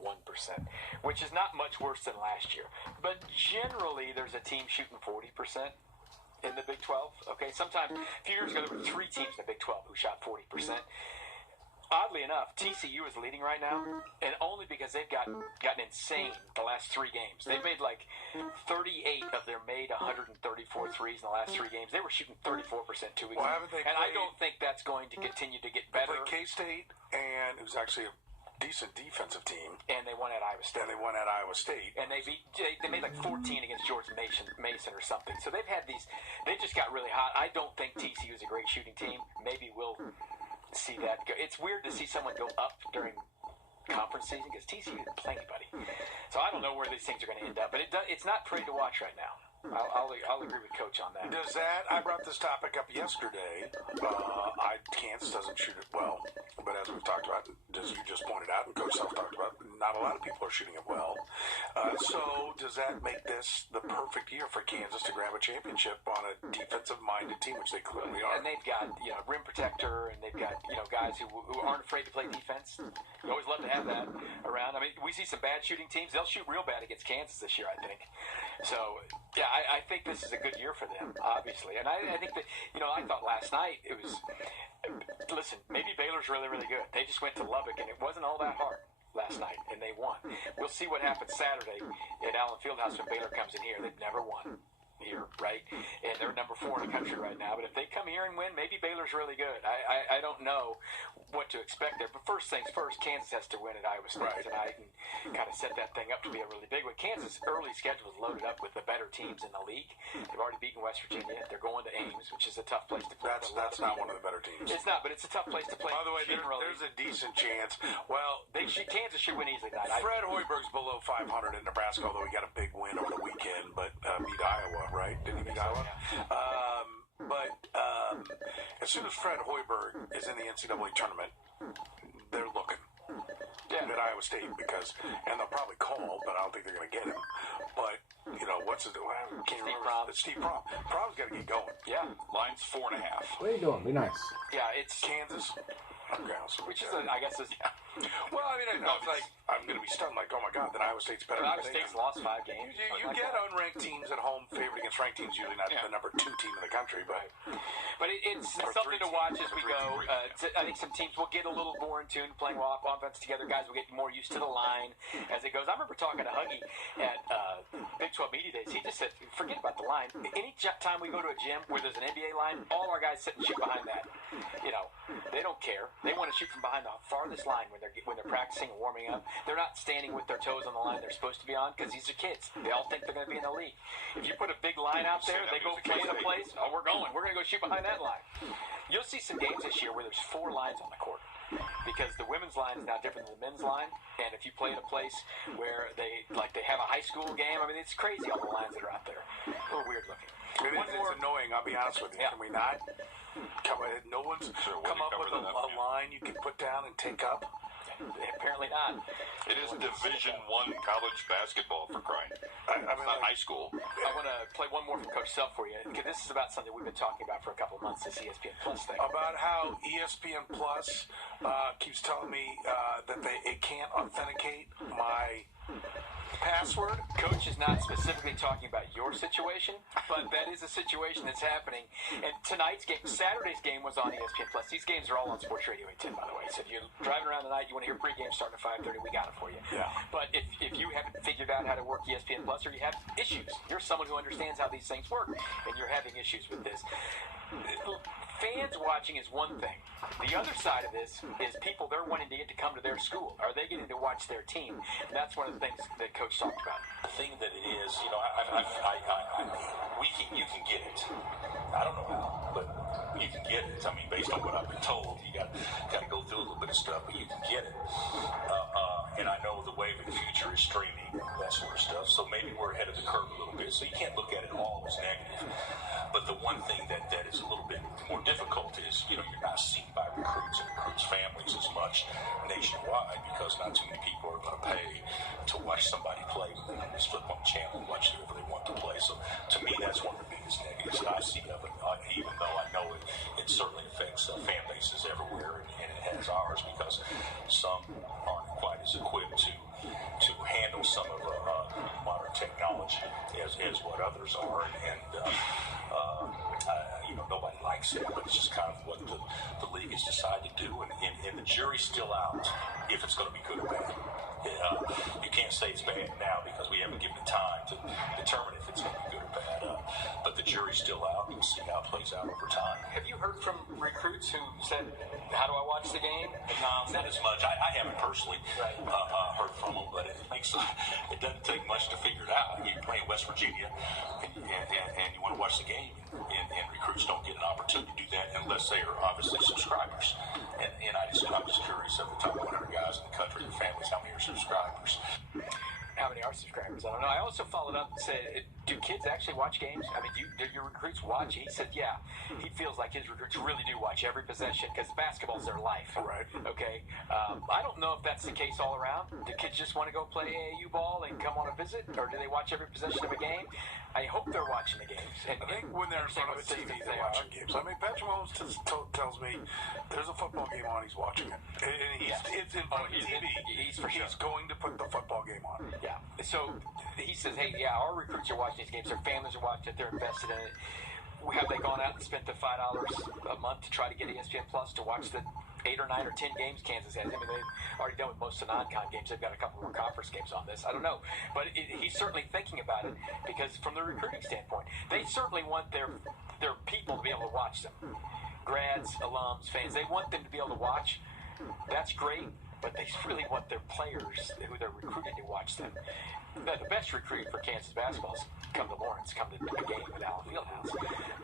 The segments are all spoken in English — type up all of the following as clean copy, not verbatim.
1%, which is not much worse than last year. But generally, there's a team shooting 40% in the Big 12. Okay, sometimes a few years ago there were 3 teams in the Big 12 who shot 40%. Oddly enough, TCU is leading right now, and only because they've gotten insane the last 3 games. They've made like 38 of their made 134 threes in the last 3 games. They were shooting 34% 2 weeks ago. And I don't think that's going to continue to get better. They played K-State, and it was actually a decent defensive team. And they won at Iowa State. And they made like 14 against George Mason or something. So they've had these, they just got really hot. I don't think TCU is a great shooting team. Maybe we'll see that go. It's weird to see someone go up during conference season because TCU didn't play anybody. So I don't know where these things are going to end up. But it's not pretty to watch right now. I'll agree with Coach on that. I brought this topic up yesterday. Kansas doesn't shoot it well, but as we've talked about, as you just pointed out, and Coach Self talked about, not a lot of people are shooting it well. So does that make this the perfect year for Kansas to grab a championship on a defensive-minded team, which they clearly are? And they've got rim protector, and they've got guys who aren't afraid to play defense. You always love to have that around. I mean, we see some bad shooting teams. They'll shoot real bad against Kansas this year, I think. So yeah, I think this is a good year for them, obviously. And I think that, I thought last night it was, listen, maybe Baylor's really, really good. They just went to Lubbock, and it wasn't all that hard last night, and they won. We'll see what happens Saturday at Allen Fieldhouse when Baylor comes in here. They've never won here, right? And they're number 4 in the country right now. But if they come here and win, maybe Baylor's really good. I don't know what to expect there. But first things first, Kansas has to win at Iowa State tonight and kind of set that thing up to be a really big one. Kansas' early schedule is loaded up with the better teams in the league. They've already beaten West Virginia. They're going to Ames, which is a tough place to play. That's not one of the better teams. It's not, but it's a tough place to play. By the way, there's a decent chance. Well, Kansas should win easily tonight. Fred Hoiberg's below 500 in Nebraska, although he got a big win over the weekend, but beat Iowa, right? Didn't he beat Iowa? But as soon as Fred Hoiberg is in the NCAA tournament, they're looking at Iowa State and they'll probably call, but I don't think they're going to get him. But, what's his name? Steve Prom. Prom's got to get going. Yeah. Line's 4.5. What are you doing? Be nice. Yeah, it's Kansas. Which is, I guess, well, I mean, it's like, I'm going to be stunned, like, oh my God, then Iowa State's better. Iowa State's lost 5 games. You get unranked teams at home favored against ranked teams, usually not the number 2 team in the country, but it's something to watch as we go. I think some teams will get a little more in tune playing offense together. Guys will get more used to the line as it goes. I remember talking to Huggy at Big 12 Media Days. He just said, forget about the line. Any time we go to a gym where there's an NBA line, all our guys sit and shoot behind that. They don't care. They want to shoot from behind the farthest line when they're practicing and warming up. They're not standing with their toes on the line they're supposed to be on because these are kids. They all think they're going to be in the league. If you put a big line out there, they go play in a place. Oh, we're going to go shoot behind that line. You'll see some games this year where there's 4 lines on the court because the women's line is now different than the men's line. And if you play in a place where they have a high school game, I mean, it's crazy all the lines that are out there. A little weird looking. It's annoying, I'll be honest with you. Yeah. Can we not? No one's come up with a line you can put down and take up? Apparently not. It is Division I college basketball, for crying. It's not high school. I want to play one more from Coach Self for you. This is about something we've been talking about for a couple of months, this ESPN Plus thing. About how ESPN Plus keeps telling me that it can't authenticate my password. Coach is not specifically talking about your situation, but that is a situation that's happening. And Saturday's game was on ESPN Plus. These games are all on Sports Radio 810, by the way. So if you're driving around tonight, you want to hear pregame starting at 5:30, we got it for you. Yeah. But if you haven't figured out how to work ESPN Plus or you have issues, you're someone who understands how these things work, and you're having issues with this. Fans watching is one thing. The other side of this is people they're wanting to get to come to their school. Are they getting to watch their team? And that's one of the things that Coach talked about. The thing that it is, you can get it. I don't know how, but you can get it. I mean, based on what I've been told, you got to go through a little bit of stuff, but you can get it. And I know the wave of the future is streaming, that sort of stuff. So maybe we're ahead of the curve a little bit. So you can't look at it all as negative. But the one thing that is a little bit more difficult is, you're not seen by recruits and recruits' families as much nationwide because not too many people are going to pay to watch somebody play. They can just flip on the channel and watch whoever they want to play. So to me, that's one of the biggest negatives that I see of it. Even though I know it certainly affects fan bases everywhere, and it has ours because some aren't quite as equipped to as what others are, and nobody likes it, but it's just kind of what the league has decided to do, and the jury's still out if it's going to be good or bad. You can't say it's bad now because we haven't given it time to determine if it's going to be good or bad. But the jury's still out, and we'll see how it plays out over time. Have you heard from recruits who said, how do I watch the game? No, not as much. I haven't personally heard from them, but it doesn't take much to figure it out. You're playing West Virginia, and you want to watch the game, and recruits don't get an opportunity to do that unless they are obviously subscribers. And I'm just curious of the top 100 guys in the country, their families, how many are subscribers? How many are subscribers? I don't know. I also followed up and said, do kids actually watch games? I mean, do your recruits watch? He said, yeah. He feels like his recruits really do watch every possession because basketball's their life. Right. Okay. I don't know if that's the case all around. Do kids just want to go play AAU ball and come on a visit, or do they watch every possession of a game? I hope they're watching the games. I think when they're in front of a TV, they're watching games. I mean, Patrick Mahomes tells me there's a football game on, he's watching it. And it's in front of TV. He's going to put the football game on. Yeah. So he says, hey, yeah, our recruits are watching these games. Their families are watching it. They're invested in it. Have they gone out and spent the $5 a month to try to get ESPN Plus to watch the 8 or 9 or 10 games Kansas has? I mean, they've already done with most of the non-con games. They've got a couple more conference games on this. I don't know. But he's certainly thinking about it because from the recruiting standpoint, they certainly want their people to be able to watch them. Grads, alums, fans, they want them to be able to watch. That's great. But they really want their players who they're recruiting to watch them. The best recruit for Kansas basketball is come to Lawrence, come to a game at Allen Fieldhouse.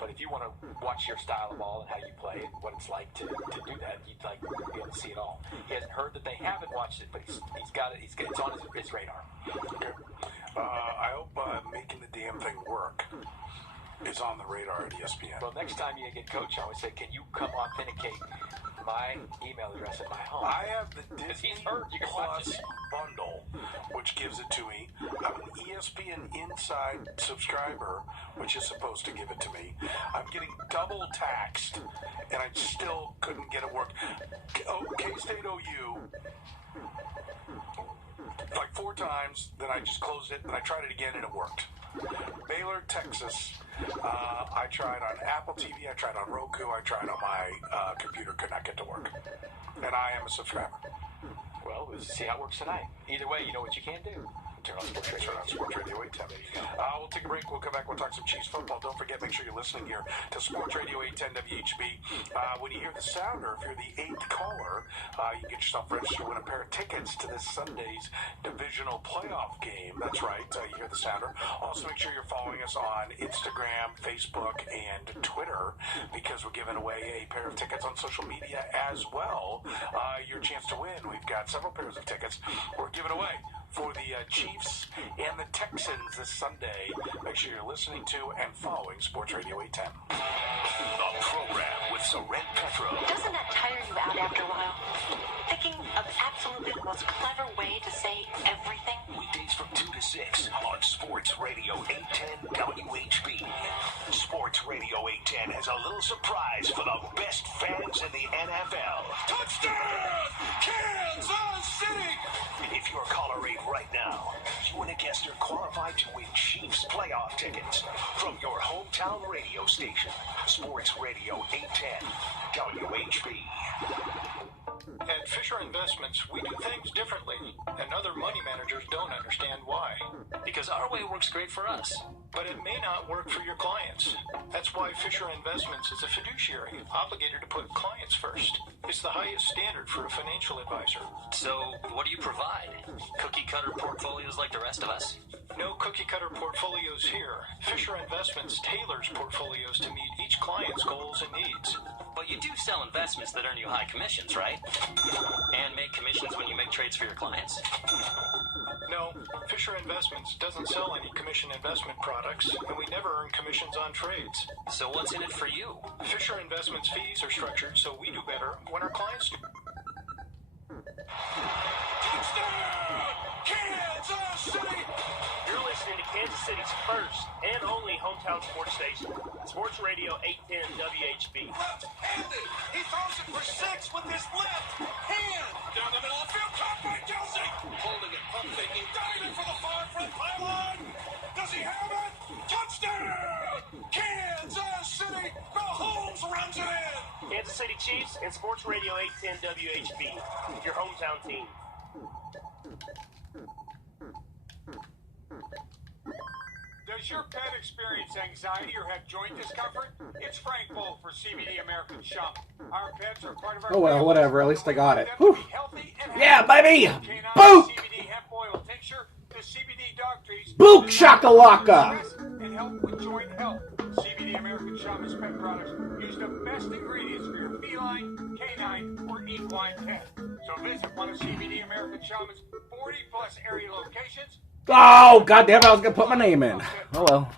But if you want to watch your style of ball and how you play and what it's like to do that, you'd like to be able to see it all. He hasn't heard that they haven't watched it, but he's got it. It's on his radar. Okay. I hope making the damn thing work is on the radar at ESPN. Well, next time you get coach, I always say, can you come authenticate my email address at my home? I have the Disney you can watch Plus it. bundle, which gives it to me. I'm an ESPN Inside subscriber, which is supposed to give it to me. I'm getting double taxed, and I still couldn't get it work. K-State OU, like 4 times, then I just closed it, and I tried it again, and it worked. Baylor, Texas, I tried on Apple TV, I tried on Roku, I tried on my computer, could not get to work. And I am a subscriber. Well, we'll see how it works tonight. Either way, you know what you can do. Turn on Sports Radio 810. We'll take a break. We'll come back. We'll talk some Chiefs football. Don't forget, make sure you're listening here to Sports Radio 810 WHB. When you hear the sounder, if you're the 8th caller, you can get yourself registered to win a pair of tickets to this Sunday's divisional playoff game. That's right. You hear the sounder. Also, make sure you're following us on Instagram, Facebook, and Twitter because we're giving away a pair of tickets on social media as well. Your chance to win. We've got several pairs of tickets we're giving away for the Chiefs and the Texans this Sunday. Make sure you're listening to and following Sports Radio 810. The program with Soren Petro. Doesn't that tire you out after a while? Thinking of absolutely the most clever way to say everything? Weekdays from 2 to 6 on Sports Radio 810 WHB. Sports Radio 810 has a little surprise for the best fans in the NFL. Touchdown! Kansas City! If you're caller 8 right now, you and a guest are qualified to win Chiefs playoff tickets from your hometown radio station, Sports Radio 810 WHB. At Fisher Investments, we do things differently, and other money managers don't understand why. Because our way works great for us. But it may not work for your clients. That's why Fisher Investments is a fiduciary, obligated to put clients first. It's the highest standard for a financial advisor. So, what do you provide? Cookie-cutter portfolios like the rest of us? No cookie-cutter portfolios here. Fisher Investments tailors portfolios to meet each client's goals and needs. But you do sell investments that earn you high commissions, right? And make commissions when you make trades for your clients? No, Fisher Investments doesn't sell any commission investment products, and we never earn commissions on trades. So what's in it for you? Fisher Investments fees are structured so we do better when our clients do. Touchdown! Kansas City! You're listening to Kansas City's first and only hometown sports station, Sports Radio 810 WHB. Left-handed! He throws it for 6 with his left hand! Down the middle of the field, caught by Kelsey! Holding it, pump faking, diving for the far front pylon! Does he have it? Chiefs and Sports Radio 810 WHB, your hometown team. Does your pet experience anxiety or have joint discomfort? It's Frank Bull for CBD American Shaman. Our pets are part of our Oh well, whatever. At least I got it. Yeah, baby! Book! CBD hemp oil tincture, the CBD dog treats. Book Shaka Laka! And help with joint health. CBD American Shaman's pet products use the best ingredients for your feline, canine, or equine pet. So visit one of CBD American Shaman's 40+ area locations. Oh, goddamn, I was going to put my name in. Oh, well.